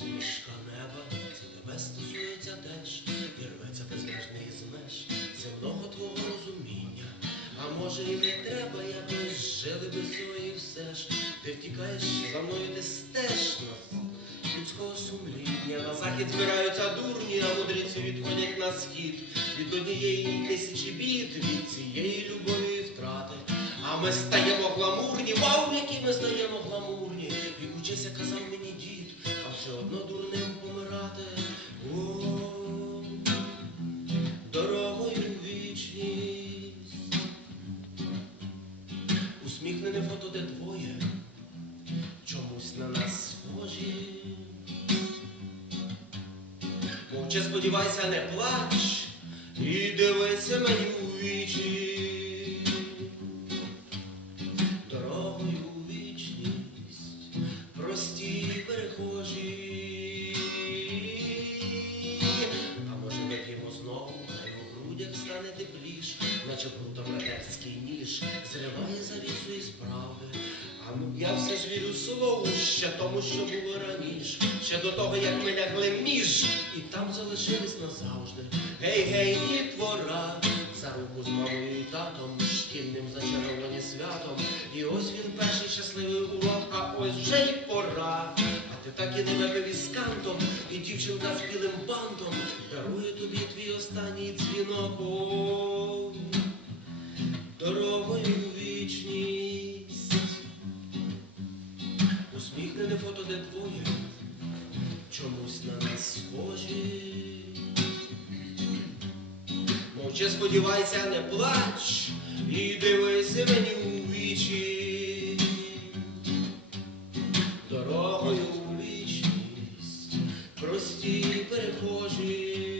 доріжка неба, це тебе стосується теж, і рветься безмежний з меж земного твого розуміння. А може і не треба, якось жили без цього все ж. Ти втікаєш за мною, ти стеж нас людського сумління. На захід збираються дурні, а мудреці відходять на схід. Від однієї тисячі бід, від цієї любові і втрати. А ми стаємо гламурні, вау, які ми стаємо гламурні. І учися, казав мені дід, все одно дурним помирати. Дорогою вічність. Усміхнене фото, де двоє, чомусь на нас схожі. Мовче сподівайся, не плач і дивися мені у вічі. Перехожі. А може вип'ємо знову, хай у грудях стане тепліш, наче брутомратерський ніж зриває завісу із правди. А ну я все ж вірю слову, ще тому, що було раніше, ще до того, як ми лягли між, і там залишились назавжди. Гей, гей, дітвора, за руку з мамою і татом, шкільним зачаровані святом. І ось він перший щасливий урок, а ось вже. А ти і дівчинка з білим бантом дарує тобі твій останній дзвінок. Ой, дорогою у вічність. Усміхнене фото, де двоє, чомусь на нас схожі. Мовче сподівайся, не плач, і дивися мені у вічі. Put it was you.